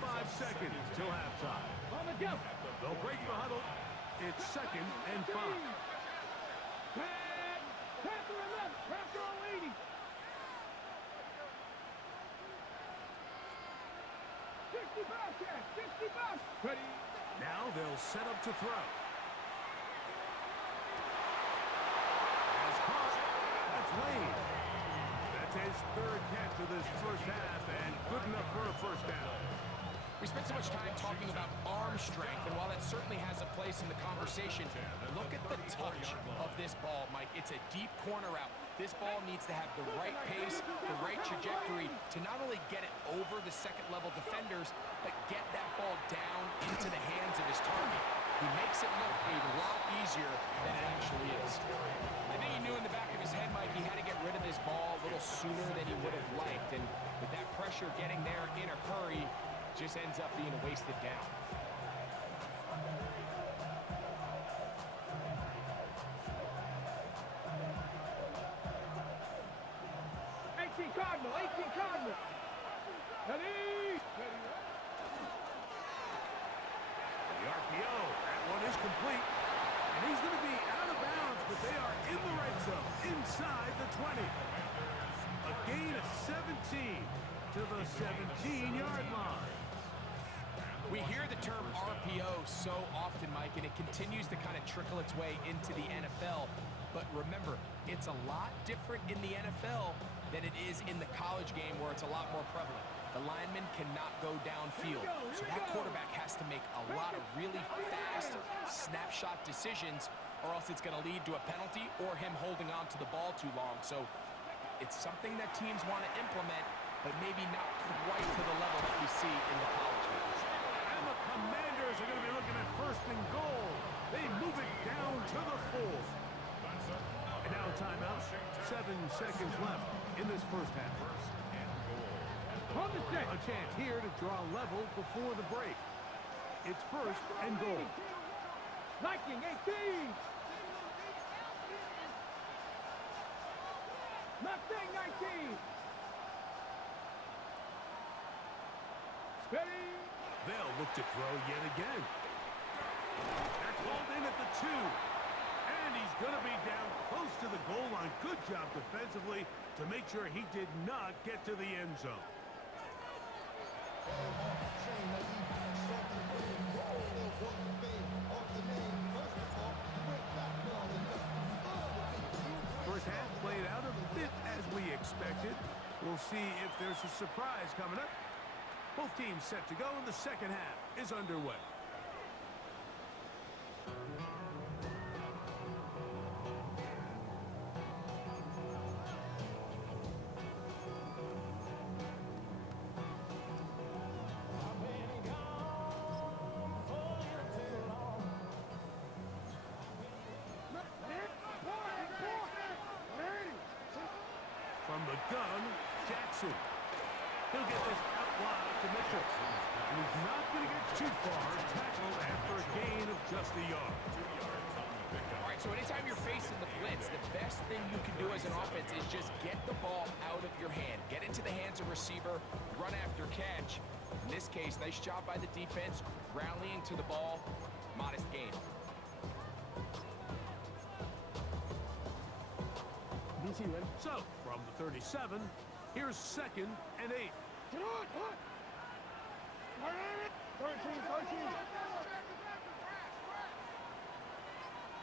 5 seconds till halftime. On the go. They'll break the huddle. It's 2nd and 5. Panther 11. Panther 80. 65, Chad. 65. Ready. Now they'll set up to throw. Has caught. That's Lane. That's his 3rd catch of this first half, and good enough for a first down. We spent so much time talking about arm strength, and while that certainly has a place in the conversation, look at the touch of this ball, Mike. It's a deep corner route. This ball needs to have the right pace, the right trajectory to not only get it over the second-level defenders, but get that ball down into the hands of his target. He makes it look a lot easier than it actually is. I think he knew in the back of his head, Mike, he had to get rid of this ball a little sooner than he would have liked, and with that pressure getting there in a hurry, just ends up being a wasted down. Cardinal. 18 Cardinal. Ready. The RPO, that one is complete. And he's going to be out of bounds, but they are in the red zone, inside the 20. A gain of 17 to the 17-yard line. We hear the term RPO so often, Mike, and it continues to kind of trickle its way into the NFL. But remember, it's a lot different in the NFL than it is in the college game where it's a lot more prevalent. The lineman cannot go downfield, so that quarterback has to make a lot of really fast snapshot decisions, or else it's going to lead to a penalty or him holding on to the ball too long. So it's something that teams want to implement, but maybe not quite to the level that we see in the college games. And the Commanders are going to be looking at 1st and goal. They move it down to the 4. And now timeout. 7 seconds left in this first half. A chance here to draw level before the break. It's 1st and goal. Viking 18. Mustang 19. Ready. They'll look to throw yet again. That's hauled in at the 2. And he's going to be down close to the goal line. Good job defensively to make sure he did not get to the end zone. First half played out a bit as we expected. We'll see if there's a surprise coming up. Both teams set to go, and the second half is underway. From the gun, Jackson. He'll get this out wide to Mitchell. And he's not going to get too far, tackled after a gain of just a yard. All right, so anytime you're facing the blitz, the best thing you can do as an offense is just get the ball out of your hand. Get into the hands of receiver, run after catch. In this case, nice job by the defense, rallying to the ball, modest gain. So, from the 37, here's 2nd and 8. 13.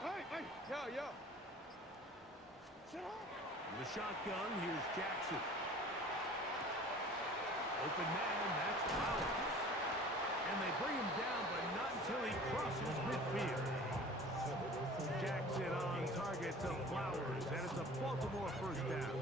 Hey, yo. In the shotgun, here's Jackson. Open man, that's Flowers. And they bring him down, but not until he crosses midfield. Jackson on target to Flowers, and it's a Baltimore first down.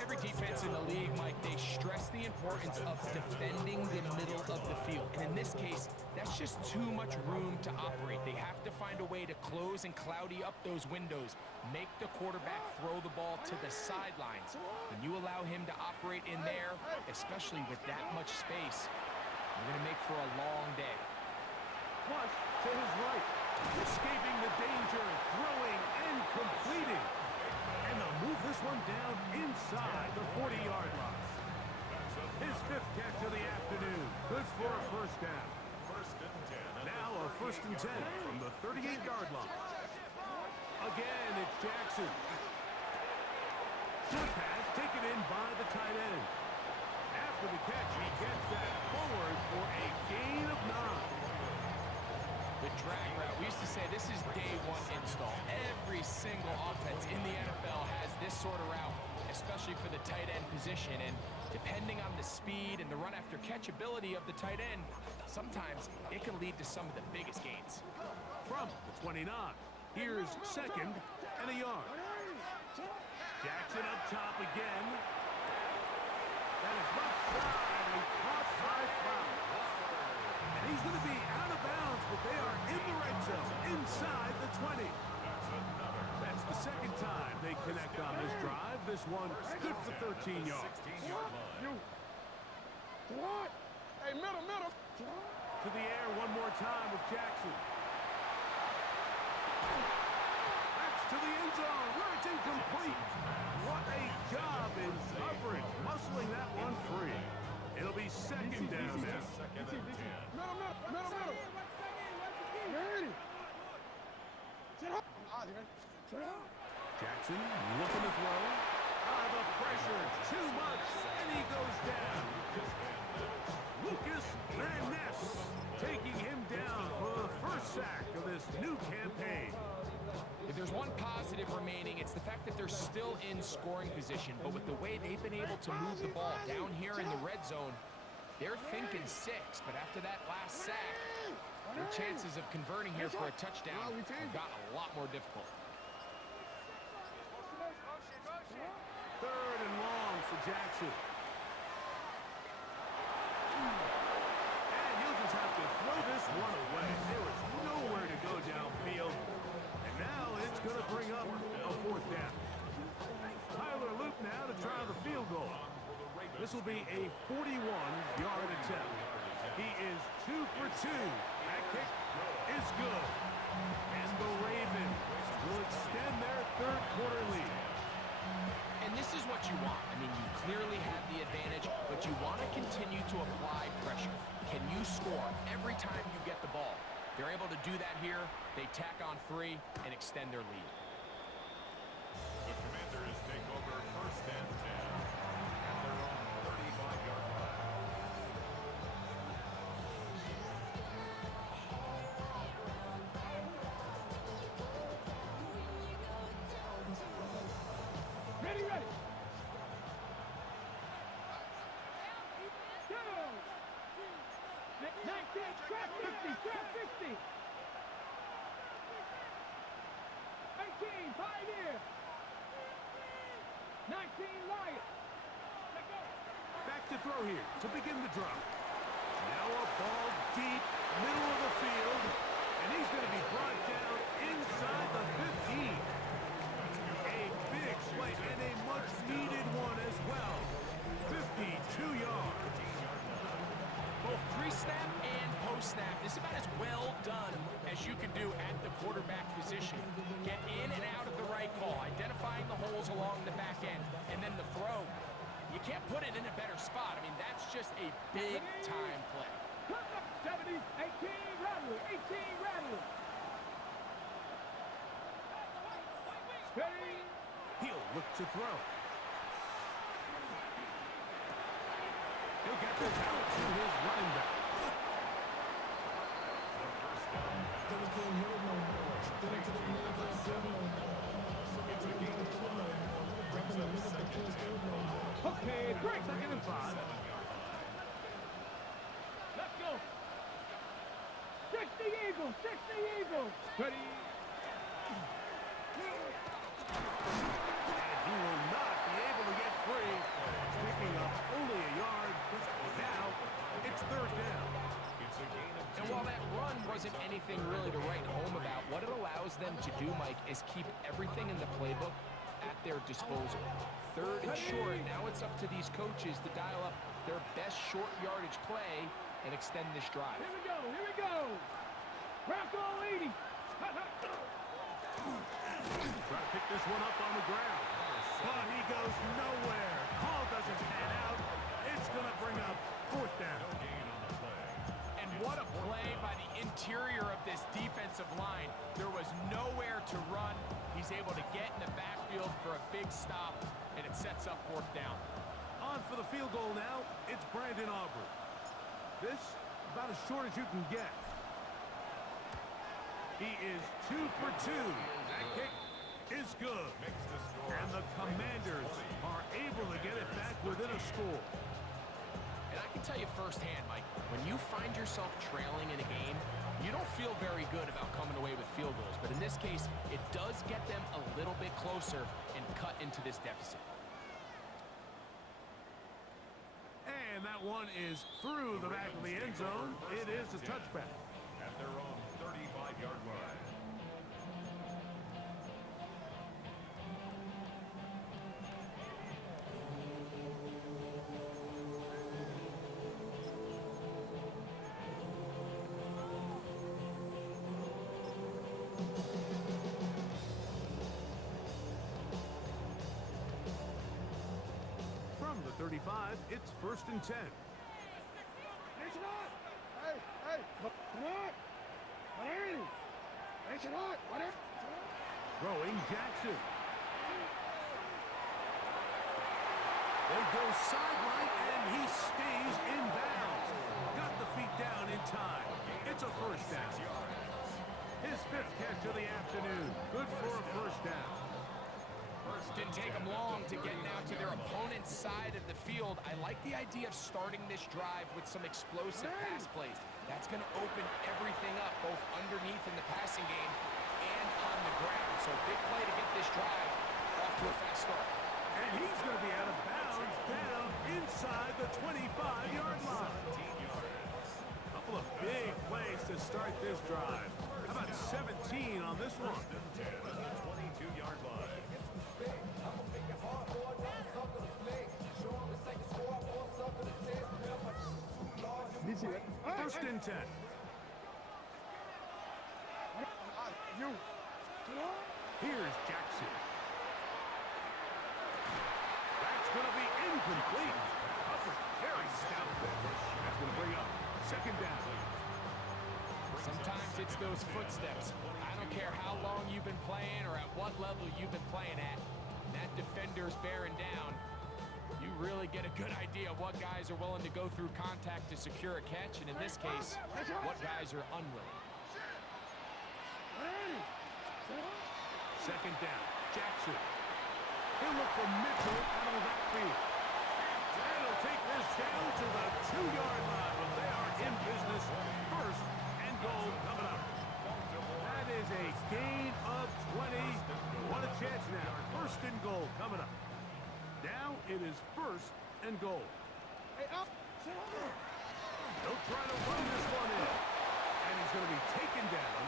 Every defense in the league, Mike, they stress the importance of defending the middle of the field. And in this case, that's just too much room to operate. They have to find a way to close and cloudy up those windows, make the quarterback throw the ball to the sidelines. When you allow him to operate in there, especially with that much space, you're going to make for a long day. Flush to his right, escaping the danger, throwing and completing. And they'll move this one down inside the 40-yard line. His fifth catch of the afternoon. Good for a first down. Now a 1st and 10 from the 38-yard line. Again, it's Jackson. Short pass taken in by the tight end. After the catch, he gets that forward for a gain of 9. The drag route. We used to say this is day one install. Every single offense in the NFL has this sort of route, especially for the tight end position. And depending on the speed and the run after catch ability of the tight end, sometimes it can lead to some of the biggest gains. From the 29, here's 2nd and a yard. Jackson up top again. That is left side and caught by foul. And he's going to be out of bounds, but they are in the red zone, inside the 20. That's the 2nd time they connect on this drive. This one good for 13 yards. What? Hey, middle. To the air one more time with Jackson. That's to the end zone where it's incomplete. What a job in coverage, muscling that one free. It'll be 2nd down now. Middle. Ready. Jackson looking to throw. The pressure, too much, and he goes down. Lucas Van Ness taking him down for the first sack of this new campaign. If there's one positive remaining, it's the fact that they're still in scoring position. But with the way they've been able to move the ball down here in the red zone, they're thinking 6. But after that last sack, their chances of converting here for a touchdown have gotten a lot more difficult. 3rd and long for Jackson. And he'll just have to throw this one away. There was nowhere to go downfield. And now it's going to bring up a 4th down. Tyler Luke now to try the field goal. This will be a 41-yard attempt. He is 2 for 2. That kick is good. And the Ravens will extend their 3rd quarter lead. And this is what you want. I mean, you clearly have the advantage, but you want to continue to apply pressure. Can you score every time you get the ball? They're able to do that here. They tack on 3 and extend their lead. The Commanders take over 1st and 10 at their own 35-yard line. Ready. Go! 19, trap 50. 18, Pioneer. 19, Lion. Let go. Back to throw here to begin the drop. Now a ball deep, middle of the field, and he's going to be brought down inside the 15. A big play and a much-needed one as well. 52 yards. Both pre-snap and post-snap, this is about as well done as you can do at the quarterback position. Get in and out of the right call, identifying the holes along the back end, and then the throw. You can't put it in a better spot. I mean, that's just a big-time play. 70, 18, Rattler. 18, Rattler. Ready. He'll look to throw. He'll get this out to his running back. Okay, break. 2nd and 5. Let's go. 60 Eagles. Ready. And he will not be able to get free. Picking up only a yard. Now it's 3rd down. And while that run wasn't anything really to write home about, what it allows them to do, Mike, is keep everything in the playbook at their disposal. 3rd and short, now it's up to these coaches to dial up their best short yardage play and extend this drive. Here we go. Bronco 80. Try to pick this one up on the ground. But he goes nowhere. Call doesn't pan out. It's going to bring up interior of this defensive line. There was nowhere to run. He's able to get in the backfield for a big stop, and it sets up 4th down. On for the field goal now, it's Brandon Aubrey. This, about as short as you can get. He is 2 for 2. That kick is good. And the Commanders are able to get it back within a score. And I can tell you firsthand, Mike, when you find yourself trailing in a game, you don't feel very good about coming away with field goals. But in this case, it does get them a little bit closer and cut into this deficit. And that one is through the back of the end zone. It is a touchback. At their own 35-yard line. From the 35, it's 1st and 10. Throwing Jackson. They go sideline, and he stays in bounds. Got the feet down in time. It's a 1st down. His 5th catch of the afternoon. Good for a 1st down. Didn't take them long to get now to their opponent's side of the field. I like the idea of starting this drive with some explosive pass plays. That's going to open everything up, both underneath in the passing game and on the ground. So big play to get this drive off to a fast start. And he's going to be out of bounds down inside the 25-yard line. A couple of big plays to start this drive. How about 17 on this one? 22-yard line. First and 10. Here's Jackson. That's going to be incomplete. Coverage very stout. That's going to bring up 2nd down. Sometimes it's those footsteps. I don't care how long you've been playing or at what level you've been playing at. That defender's bearing down. You really get a good idea of what guys are willing to go through contact to secure a catch, and in this case, what guys are unwilling. 2nd down. Jackson. He'll look for Mitchell out of the backfield. And he'll take this down to the 2-yard line, but they are in business. 1st and goal coming up. That is a gain of 20. What a chance now. 1st and goal coming up. Now it is 1st and goal. They'll try to run this one in. And he's going to be taken down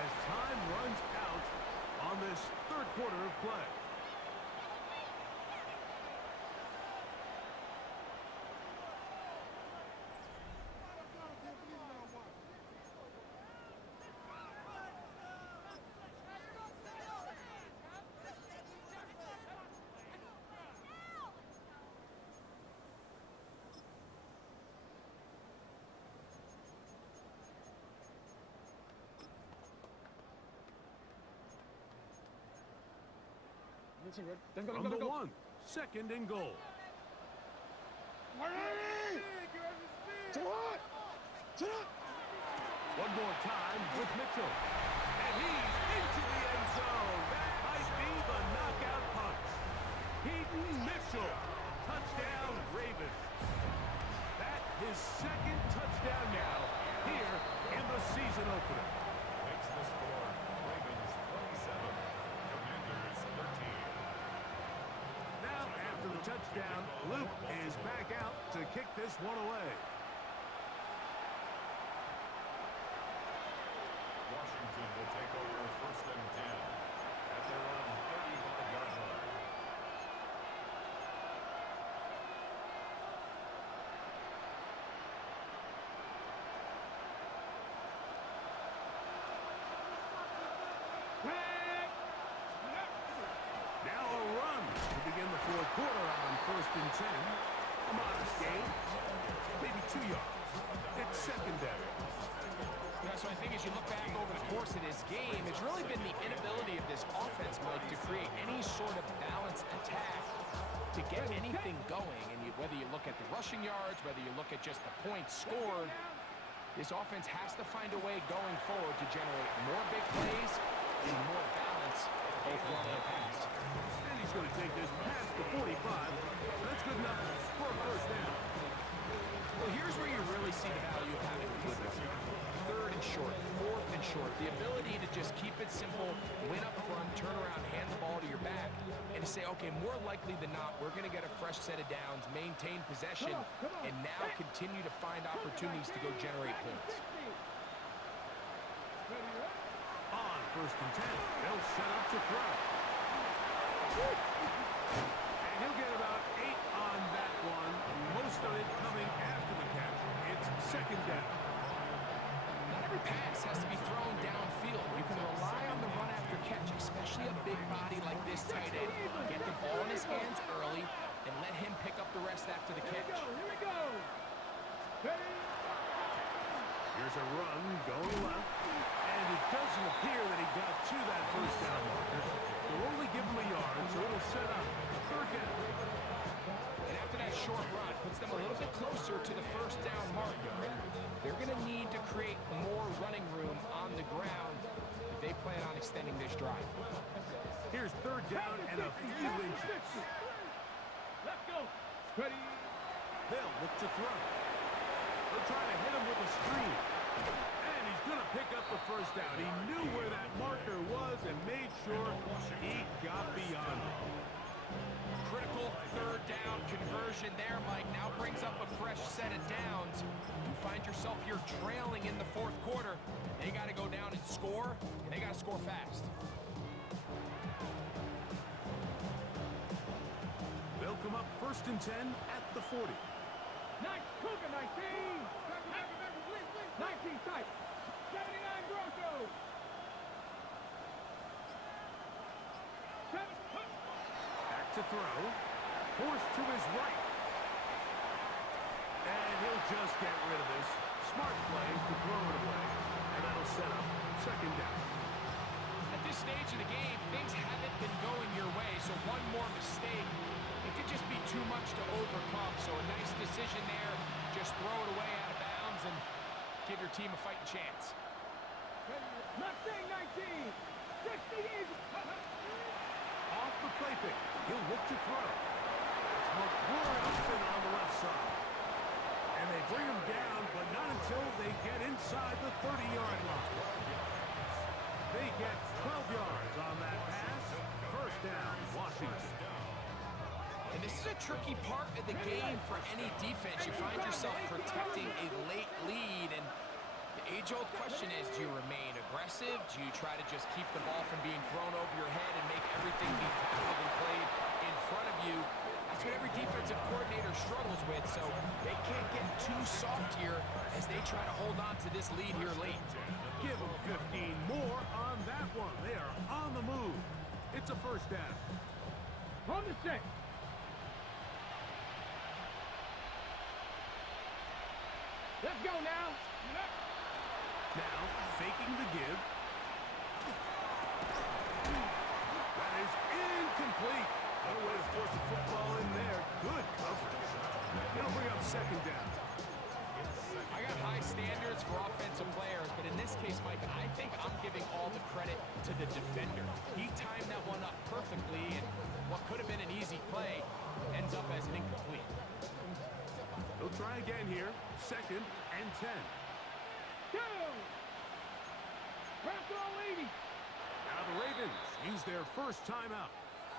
as time runs out on this 3rd quarter of play. From the 1, 2nd and goal. One more time with Mitchell. And he's into the end zone. That might be the knockout punch. Keaton Mitchell. Touchdown, Ravens. That his 2nd touchdown now here in the season opener. Makes the score Ravens 27, Commanders 13. Now, after the touchdown, Luke is back out to kick this one away. Washington will take over 1st and 10 at their own 35-yard line. Now a run to begin the 4th quarter on 1st and 10. A modest gain, maybe 2 yards. It's 2nd down. Yeah, So I think as you look back over the course of this game, it's really been the inability of this offense, Mike, to create any sort of balanced attack to get anything going. And whether you look at the rushing yards, whether you look at just the points scored, this offense has to find a way going forward to generate more big plays and more balance, both run and pass. And he's going to take this past the 45. That's good enough for a first down. Well, here's where you really see the value of having a good run. Third and short, fourth and short, the ability to just keep it simple, win up front, turn around, hand the ball to your back, and to say, okay, more likely than not, we're going to get a fresh set of downs, maintain possession, and now continue to find opportunities to go generate points. On first and 10, they'll set up to throw. And he'll get about 8 on that one, most of it coming after the catch. It's second down. Not every pass has to be thrown downfield. You can rely on the run after catch, especially a big body like this tight end. Get the ball in his hands early and let him pick up the rest after the catch. Here we go. Ready? Here's a run going left, and it doesn't appear that he got to that first down marker. They'll only give him a yard, so it'll set up third down. And after that short run, puts them a little bit closer to the first down marker. And they're going to need to create more running room on the ground if they plan on extending this drive. Here's third down and a few inches. Let's go. Ready? They'll look to throw. They'll try to hit him with a screen. And he's going to pick up the first down. He knew where that marker was and made sure he got beyond it. Critical third down conversion there, Mike. Now brings up a fresh set of downs. You find yourself here trailing in the fourth quarter. They got to go down and score, and they got to score fast. They'll come up first and 10 at the 40. Nice. Cougar 19. 19 tight. 79 Broncos. 7. Back to throw. Forced to his right. And he'll just get rid of this. Smart play to throw it away. And that'll set up second down. At this stage of the game, things haven't been going your way, so one more mistake, it could just be too much to overcome. So a nice decision there. Just throw it away out of bounds and give your team a fighting chance. Mustang 19. 60 is. Off the play fake. He'll look to throw. It's McLaurin open on the left side. And they bring him down, but not until they get inside the 30-yard line. They get 12 yards on that pass. First down, Washington. And this is a tricky part of the game for any defense. You find yourself protecting a late lead, and the age-old question is, do you remain aggressive? Do you try to just keep the ball from being thrown over your head and make everything be tackled and played in front of you? That's what every defensive coordinator struggles with, so they can't get too soft here as they try to hold on to this lead here late. Give them 15 more on that one. They are on the move. It's a first down. On the set. Let's go now. Now, faking the give. That is incomplete. What a way to force the football in there. Good coverage. They'll bring up second down. I got high standards for offensive players, but in this case, Mike, I think I'm giving all the credit to the defender. He timed that one up perfectly, and what could have been an easy play ends up as an incomplete. They'll try again here. Second and 10. Go. Bronco 80. Now the Ravens use their first timeout,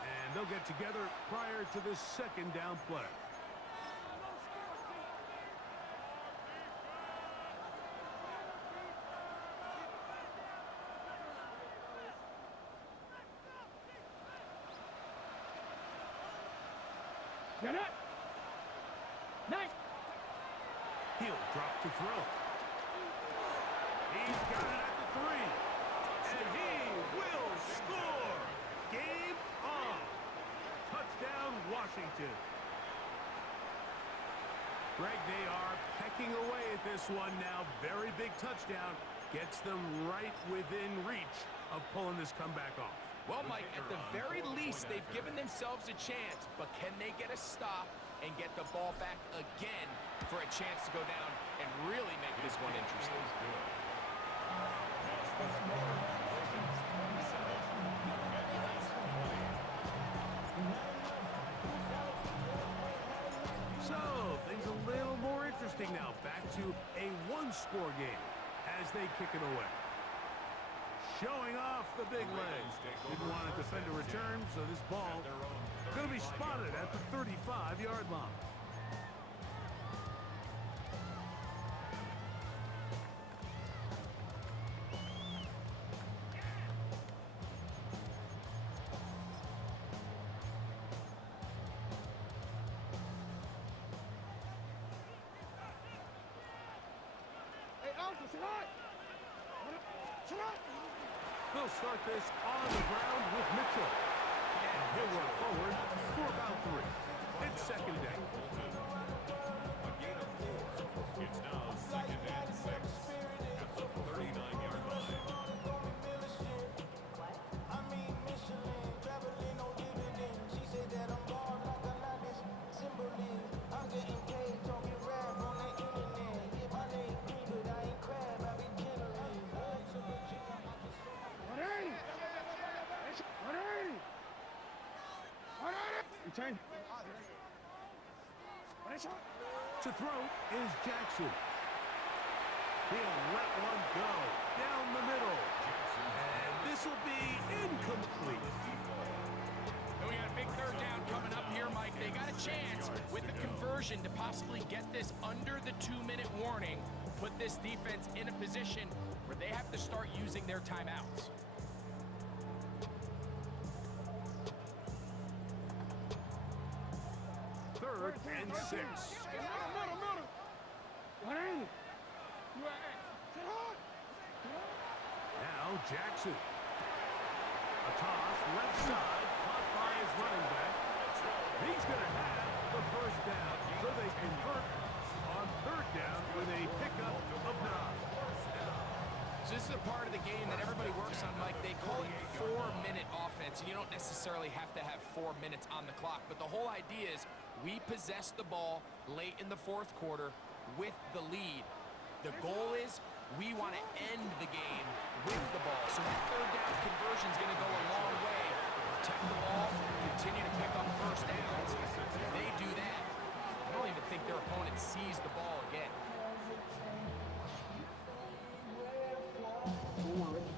and they'll get together prior to this second down play. Get it. Nice. He'll drop to throw. He's got it at the 3. And he will score. Game on. Touchdown, Washington. Greg, they are pecking away at this one now. Very big touchdown. Gets them right within reach of pulling this comeback off. Well, Mike, at the very least, they've given themselves a chance, but can they get a stop and get the ball back again for a chance to go down and really make this one interesting? So, things a little more interesting now. Back to a one-score game as they kick it away. Showing off the big legs. Didn't want to defend a return, so this ball going to be spotted at the 35-yard line. They'll start this on the ground with Mitchell. And he'll run forward for about 3. It's second down. A gain of 4. It's now second and 6 at the 39-yard line. Return. To throw is Jackson. He'll let one go down the middle. And this will be incomplete. We got a big third down coming up here, Mike. They got a chance with the conversion to possibly get this under the 2-minute warning, put this defense in a position where they have to start using their timeouts. Third and 6. Now Jackson. A toss left side, caught by his running back. He's going to have the first down. So they convert on third down with a pickup of 9. So this is a part of the game that everybody works on, Mike. They call it 4-minute offense, and you don't necessarily have to have 4 minutes on the clock. But the whole idea is we possess the ball late in the fourth quarter with the lead. The goal is we want to end the game with the ball. So that third down conversion is going to go a long way. Protect the ball, continue to pick up first downs. If they do that, I don't even think their opponent sees the ball again.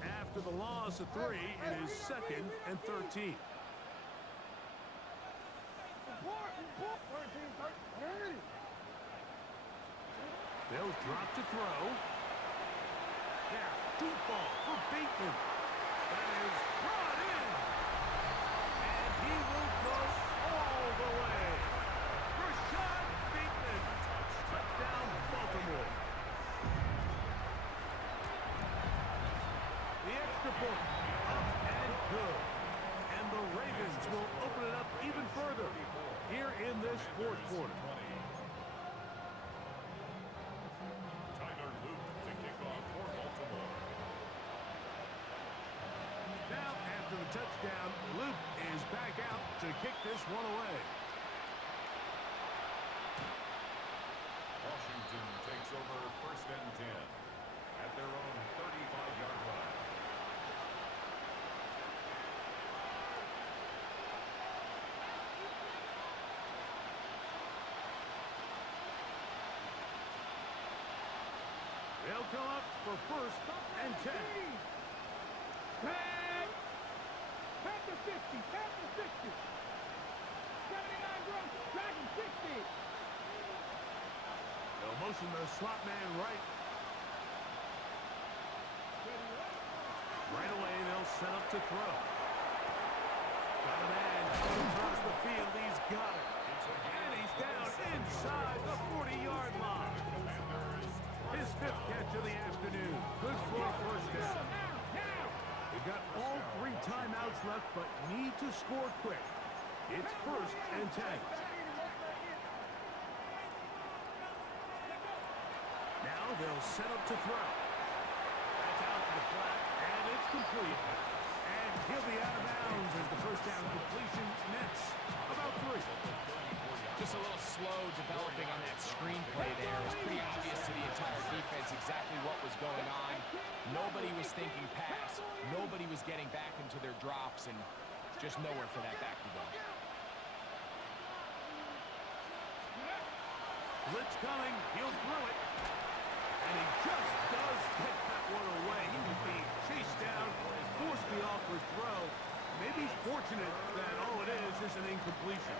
After the loss of 3, it is second and 13. They'll drop to throw. Now, deep ball for Bateman. That is brought in. And he will go all the way. Rashad Bateman. Touchdown, Baltimore. The extra point. Up and good. And the Ravens will open it up even further here in this fourth quarter. Now, after the touchdown, Luke is back out to kick this one away. Washington takes over first and 10 at their own 35-yard line. They'll come up for first and 10. Past the 50, past the 60. 79 growth, dragging 60. They'll motion the slot man right. Right away, they'll set up to throw. Got a man across the field. He's got it. And he's down inside the 40-yard line. His 5th catch of the afternoon. Good for a first down. They've got all 3 timeouts left, but need to score quick. It's first and 10. Now they'll set up to throw. flat, and it's complete. And he'll be out of bounds as the first down completion nets about 3. Just a little slow developing on that screenplay there. It was pretty obvious to the entire defense exactly what was going on. Nobody was thinking pass. Nobody was getting back into their drops, and just nowhere for that back to go. Blitz coming. He'll throw it. And he just does get that one away. He was being chased down, forced the awkward throw. Maybe he's fortunate that all it is an incompletion.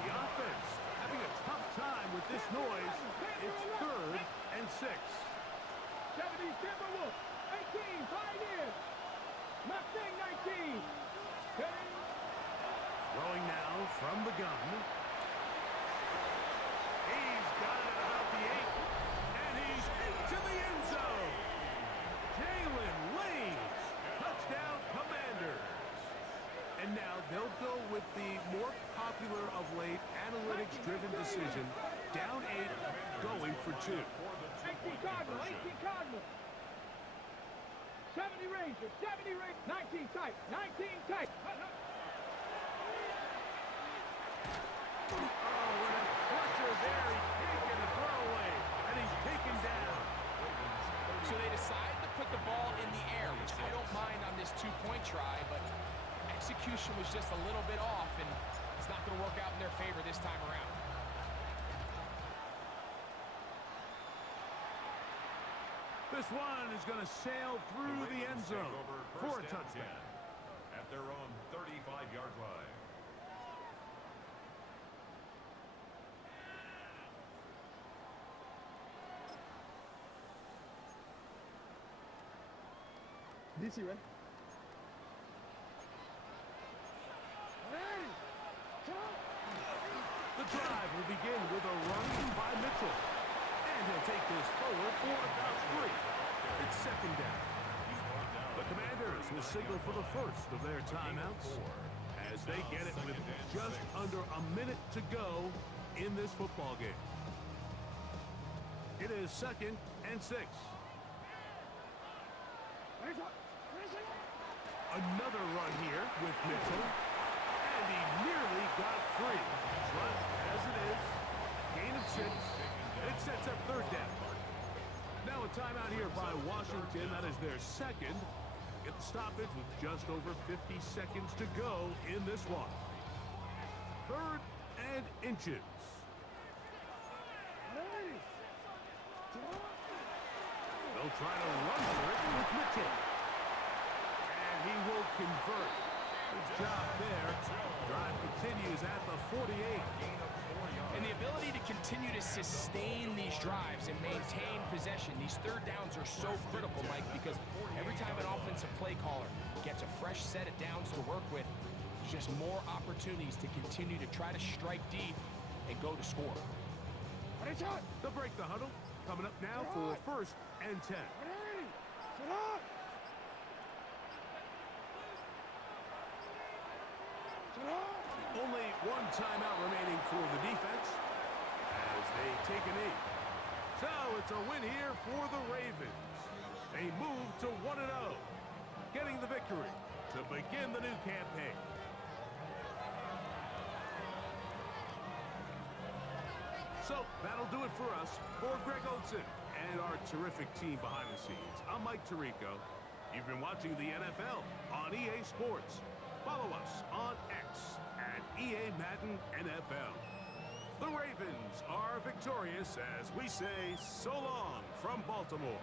The offense having a tough time with this noise. It's 3rd and 6. 70 Timberwolves, 18, Pioneers. Mustang 19. Throwing now from the gun. He's got it at about the 8. And he's into the end zone. Jalen Lanes. Touchdown, Commanders. And now they'll go with the more popular of late analytics-driven decision. Down 8, going for 2. 18 Cardinal, 18 Cardinal. 70 Rangers, 70 Rangers. 19 tight, 19 tight. Oh, what a pressure there. He can't get a throwaway. And he's taken down. So they decided to put the ball in the air, which I don't mind on this 2-point try, but execution was just a little bit off, and it's not going to work out in their favor this time around. This one is going to sail through the end zone for a touchdown. At their own 35-yard line. DC, ready? The drive will begin with a run by Mitchell. And he'll take this forward for about 3. It's 2nd down. The Commanders will signal for the first of their timeouts as they get it with just under a minute to go in this football game. It is 2nd and 6. Another run here with Mitchell. And he nearly got free. But as it is, gain of 6. It sets up 3rd down. Now a timeout here by Washington. That is their 2nd. Get the stoppage with just over 50 seconds to go in this one. 3rd and inches. They'll try to run for it with Mitchell. And he will convert. Good job there. Drive continues at the 48. And the ability to continue to sustain these drives and maintain possession, these 3rd downs are so critical, Mike, because every time an offensive play caller gets a fresh set of downs to work with, there's just more opportunities to continue to try to strike deep and go to score. They'll break the huddle. Coming up now for 1st and 10. Only one timeout remaining for the defense as they take a knee. So it's a win here for the Ravens. They move to 1-0, getting the victory to begin the new campaign. So that'll do it for us. For Greg Olsen and our terrific team behind the scenes, I'm Mike Tirico. You've been watching the NFL on EA Sports. Follow us on X at EA Madden NFL. The Ravens are victorious as we say so long from Baltimore.